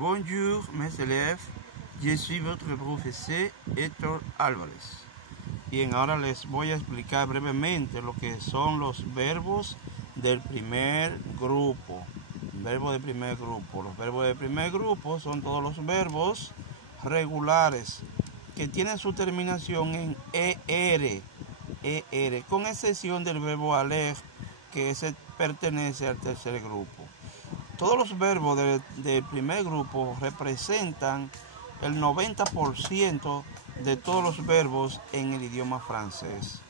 Bonjour mes élèves, je suis votre professeur Héctor Álvarez. Bien, ahora les voy a explicar brevemente lo que son los verbos del primer grupo. Verbos del primer grupo. Los verbos del primer grupo son todos los verbos regulares que tienen su terminación en ER, con excepción del verbo aller, que ese pertenece al tercer grupo. Todos los verbos del primer grupo representan el 90% de todos los verbos en el idioma francés.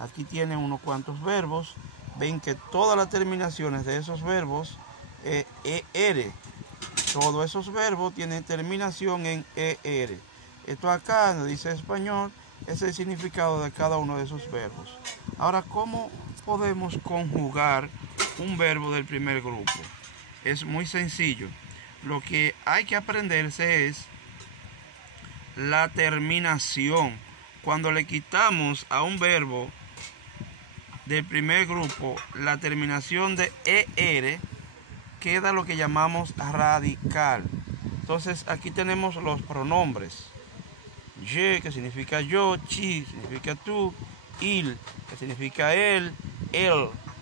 Aquí tienen unos cuantos verbos. Ven que todas las terminaciones de esos verbos ER. Todos esos verbos tienen terminación en ER. Esto acá nos dice español, es el significado de cada uno de esos verbos. Ahora, ¿cómo podemos conjugar un verbo del primer grupo? Es muy sencillo. Lo que hay que aprenderse es la terminación. Cuando le quitamos a un verbo del primer grupo la terminación de ER, queda lo que llamamos radical. Entonces aquí tenemos los pronombres. Je, que significa yo; chi, que significa tú; il, que significa él;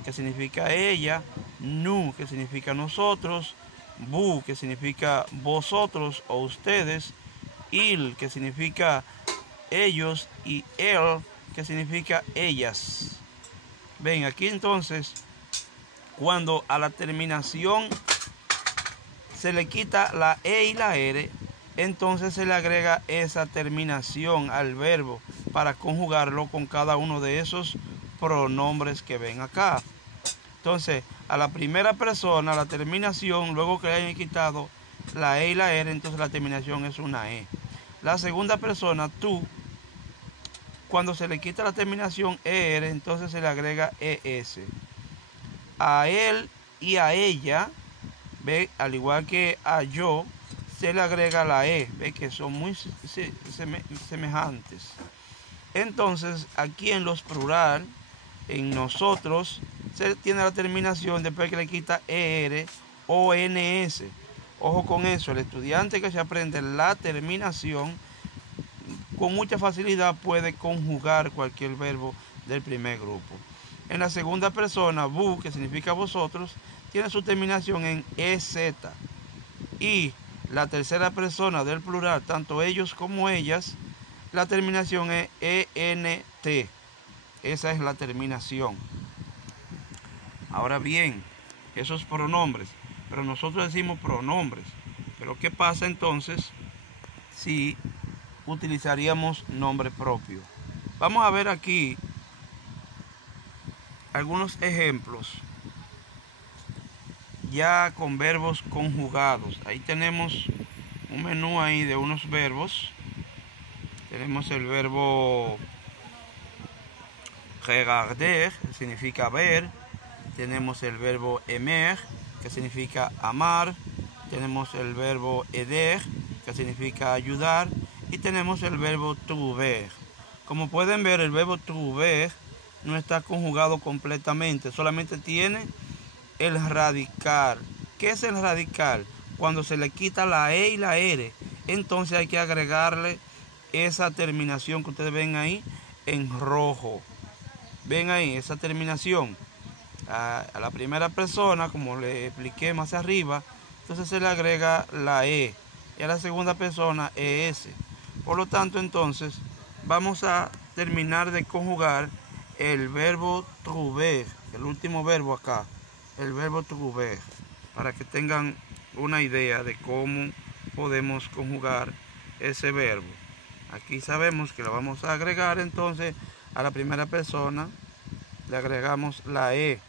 que significa ella; nous, que significa nosotros; vous, que significa vosotros o ustedes; il, que significa ellos; y elle, que significa ellas. Ven, aquí entonces, cuando a la terminación se le quita la E y la R, entonces se le agrega esa terminación al verbo para conjugarlo con cada uno de esos pronombres que ven acá. Entonces, a la primera persona, la terminación, luego que le hayan quitado la E y la R, entonces la terminación es una E. La segunda persona, tú, cuando se le quita la terminación ER, entonces se le agrega ES. A él y a ella, ve, al igual que a yo, se le agrega la E, ve que son muy semejantes. Entonces, aquí en los plural, en nosotros, se tiene la terminación después que le quita ER o NS. Ojo con eso, el estudiante que se aprende la terminación con mucha facilidad puede conjugar cualquier verbo del primer grupo. En la segunda persona, vous, que significa vosotros, tiene su terminación en EZ. Y la tercera persona del plural, tanto ellos como ellas, la terminación es ENT. Esa es la terminación. Ahora bien, esos pronombres, pero nosotros decimos pronombres. Pero ¿qué pasa entonces si utilizaríamos nombre propio? Vamos a ver aquí algunos ejemplos ya con verbos conjugados. Ahí tenemos un menú ahí de unos verbos. Tenemos el verbo regarder, que significa ver. Tenemos el verbo aimer, que significa amar. Tenemos el verbo aider, que significa ayudar. Y tenemos el verbo trouver. Como pueden ver, el verbo trouver no está conjugado completamente, solamente tiene el radical. ¿Qué es el radical? Cuando se le quita la E y la R, entonces hay que agregarle esa terminación que ustedes ven ahí en rojo. Ven ahí esa terminación a la primera persona, como le expliqué más arriba, entonces se le agrega la E, y a la segunda persona ES. Por lo tanto, entonces vamos a terminar de conjugar el verbo trouver, el último verbo acá, el verbo trouver, para que tengan una idea de cómo podemos conjugar ese verbo. Aquí sabemos que lo vamos a agregar, entonces a la primera persona le agregamos la E,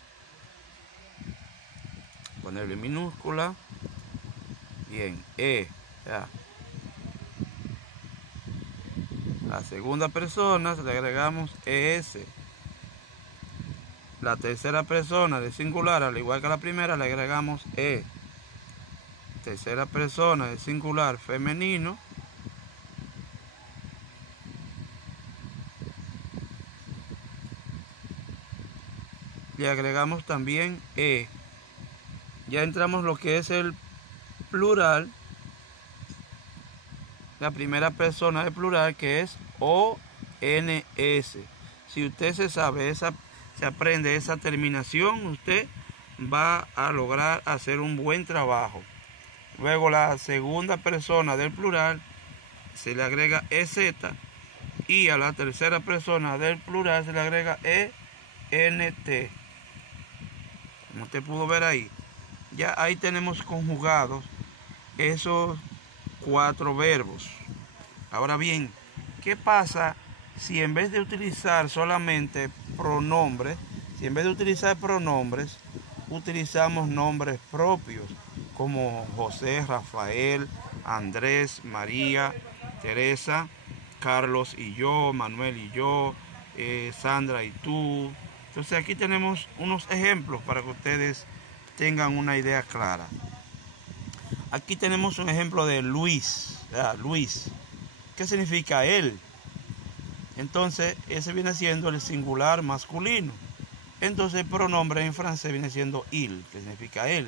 ponerle minúscula, bien, E, ya. La segunda persona le agregamos ES. La tercera persona de singular, al igual que la primera, le agregamos E. Tercera persona de singular femenino, le agregamos también E. Ya entramos lo que es el plural, la primera persona del plural, que es ONS. Si usted se aprende esa terminación, usted va a lograr hacer un buen trabajo. Luego la segunda persona del plural se le agrega EZ, y a la tercera persona del plural se le agrega ENT. Como usted pudo ver ahí, ya ahí tenemos conjugados esos 4 verbos. Ahora bien, ¿qué pasa si en vez de utilizar solamente pronombres, utilizamos nombres propios como José, Rafael, Andrés, María, Teresa, Carlos y yo, Manuel y yo, Sandra y tú? Entonces aquí tenemos unos ejemplos para que ustedes tengan una idea clara. Aquí tenemos un ejemplo de Luis, ¿verdad? Luis. ¿Qué significa él? Entonces ese viene siendo el singular masculino. Entonces el pronombre en francés viene siendo il, que significa él.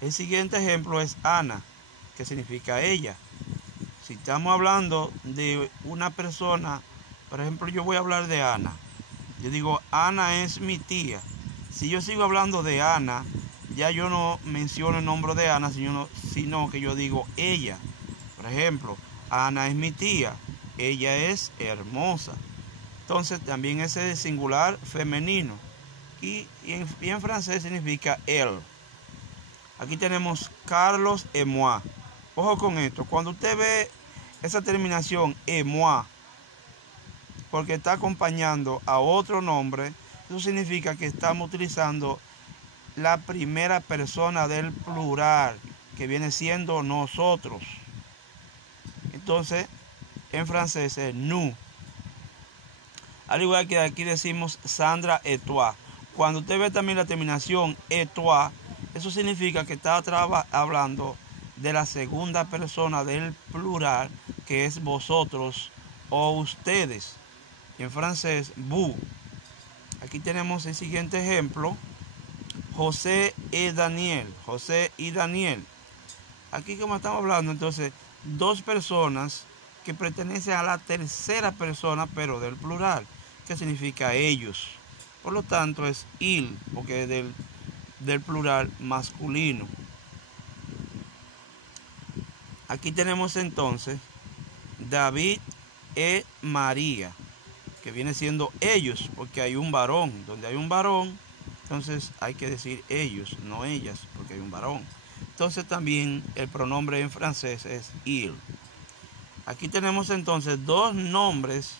El siguiente ejemplo es Ana, que significa ella. Si estamos hablando de una persona, por ejemplo, yo voy a hablar de Ana. Yo digo, Ana es mi tía. Si yo sigo hablando de Ana, ya yo no menciono el nombre de Ana, sino que yo digo ella. Por ejemplo, Ana es mi tía, ella es hermosa. Entonces también ese es singular femenino. Y en francés significa él. Aquí tenemos Carlos et moi. Ojo con esto, cuando usted ve esa terminación et moi, porque está acompañando a otro nombre, eso significa que estamos utilizando la primera persona del plural, que viene siendo nosotros. Entonces, en francés es nous. Al igual que aquí decimos Sandra et toi. Cuando usted ve también la terminación et toi, eso significa que está hablando de la segunda persona del plural, que es vosotros o ustedes. En francés, vous. Aquí tenemos el siguiente ejemplo. José y Daniel. José y Daniel. Aquí como estamos hablando, entonces, 2 personas que pertenecen a la tercera persona, pero del plural, que significa ellos. Por lo tanto, es il, porque es del plural masculino. Aquí tenemos entonces David y María, que viene siendo ellos, porque hay un varón. Donde hay un varón, entonces hay que decir ellos, no ellas, porque hay un varón. Entonces también el pronombre en francés es il. Aquí tenemos entonces 2 nombres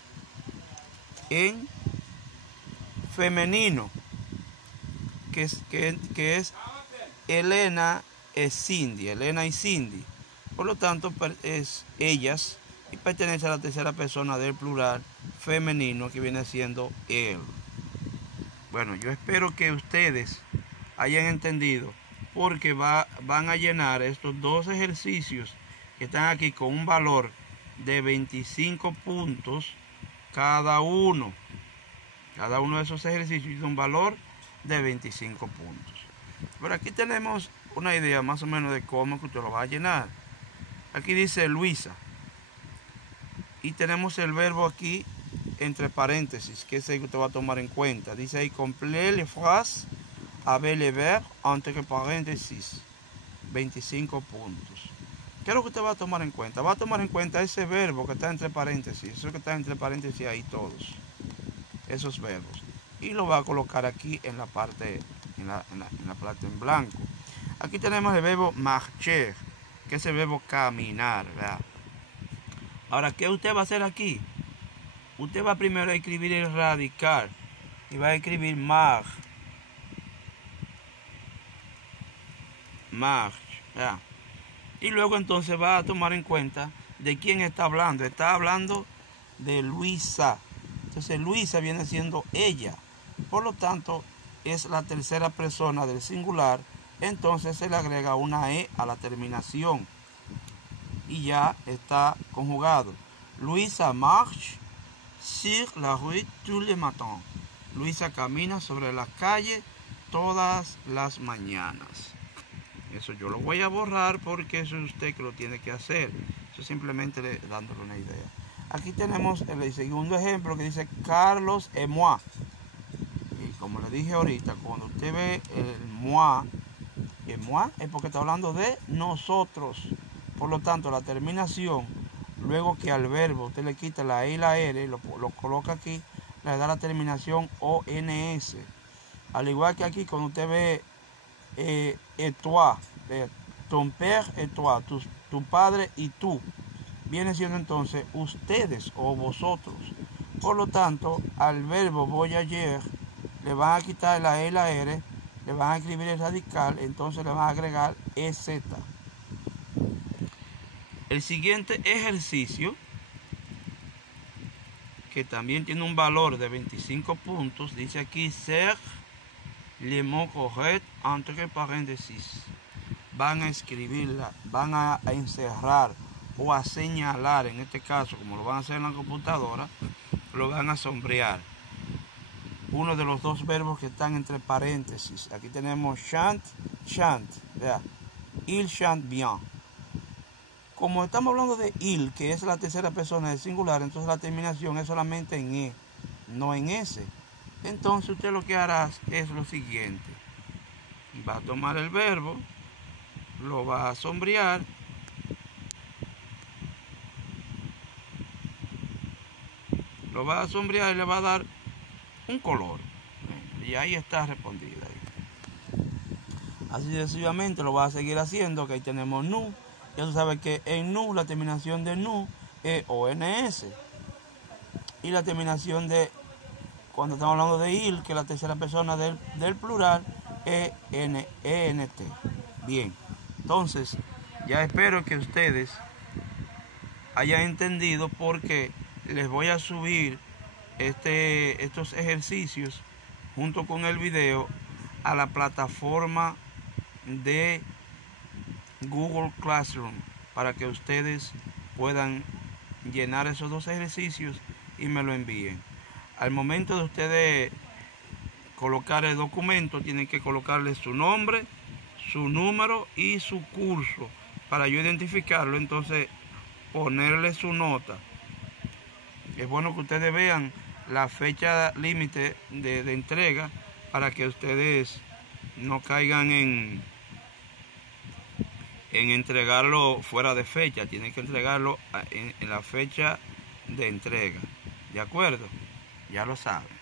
en femenino, que es Elena y Cindy. Elena y Cindy. Por lo tanto, es ellas y pertenece a la tercera persona del plural femenino, que viene siendo él. Bueno, yo espero que ustedes hayan entendido, porque van a llenar estos 2 ejercicios que están aquí con un valor de 25 puntos cada uno. Cada uno de esos ejercicios tiene un valor de 25 puntos. Pero aquí tenemos una idea más o menos de cómo que usted lo va a llenar. Aquí dice Luisa. Y tenemos el verbo aquí entre paréntesis, que es el que usted va a tomar en cuenta. Dice ahí, complete les phrases avec le verbe entre paréntesis. 25 puntos. ¿Qué es lo que usted va a tomar en cuenta? Va a tomar en cuenta ese verbo que está entre paréntesis. Eso que está entre paréntesis ahí todos. Esos verbos. Y lo va a colocar aquí en la parte en blanco. Aquí tenemos el verbo marcher, que es el verbo caminar, ¿verdad? Ahora, ¿qué usted va a hacer aquí? Usted va primero a escribir el radical y va a escribir marche, ¿verdad? Y luego entonces va a tomar en cuenta de quién está hablando. Está hablando de Luisa. Entonces Luisa viene siendo ella. Por lo tanto, es la tercera persona del singular. Entonces se le agrega una E a la terminación. Y ya está conjugado. Luisa marche sur la rue tous les matins. Luisa camina sobre las calles todas las mañanas. Eso yo lo voy a borrar porque eso es usted que lo tiene que hacer. Eso simplemente dándole una idea. Aquí tenemos el segundo ejemplo que dice Carlos et moi. Y como le dije ahorita, cuando usted ve el moi es porque está hablando de nosotros. Por lo tanto, la terminación, luego que al verbo usted le quita la E y la R, lo coloca aquí, le da la terminación ONS. Al igual que aquí, cuando usted ve et toi, ton père et toi, tu padre y tú, viene siendo entonces ustedes o vosotros. Por lo tanto, al verbo voyager le van a quitar la E y la R, le van a escribir el radical, entonces le van a agregar EZ. El siguiente ejercicio, que también tiene un valor de 25 puntos, dice aquí ser les mots corrects entre paréntesis. Van a escribirla, van a encerrar o a señalar, en este caso, como lo van a hacer en la computadora, lo van a sombrear. Uno de los dos verbos que están entre paréntesis. Aquí tenemos chante, chante. Vea, il chante bien. Como estamos hablando de il, que es la tercera persona del singular, entonces la terminación es solamente en E, no en S. Entonces usted lo que hará es lo siguiente. Va a tomar el verbo, lo va a sombrear, y le va a dar un color. Y ahí está respondida. Así sucesivamente lo va a seguir haciendo, que ahí tenemos nu. Ya tú sabes que en nu la terminación de nu es ONS. Y la terminación de, cuando estamos hablando de il, que es la tercera persona del plural, es ENT. Bien, entonces ya espero que ustedes hayan entendido, porque les voy a subir estos ejercicios junto con el video a la plataforma de Google Classroom para que ustedes puedan llenar esos dos ejercicios y me lo envíen. Al momento de ustedes colocar el documento, tienen que colocarle su nombre, su número y su curso para yo identificarlo, entonces ponerle su nota. Es bueno que ustedes vean la fecha límite de entrega para que ustedes no caigan en entregarlo fuera de fecha. Tienen que entregarlo en la fecha de entrega. ¿De acuerdo? Ya lo saben.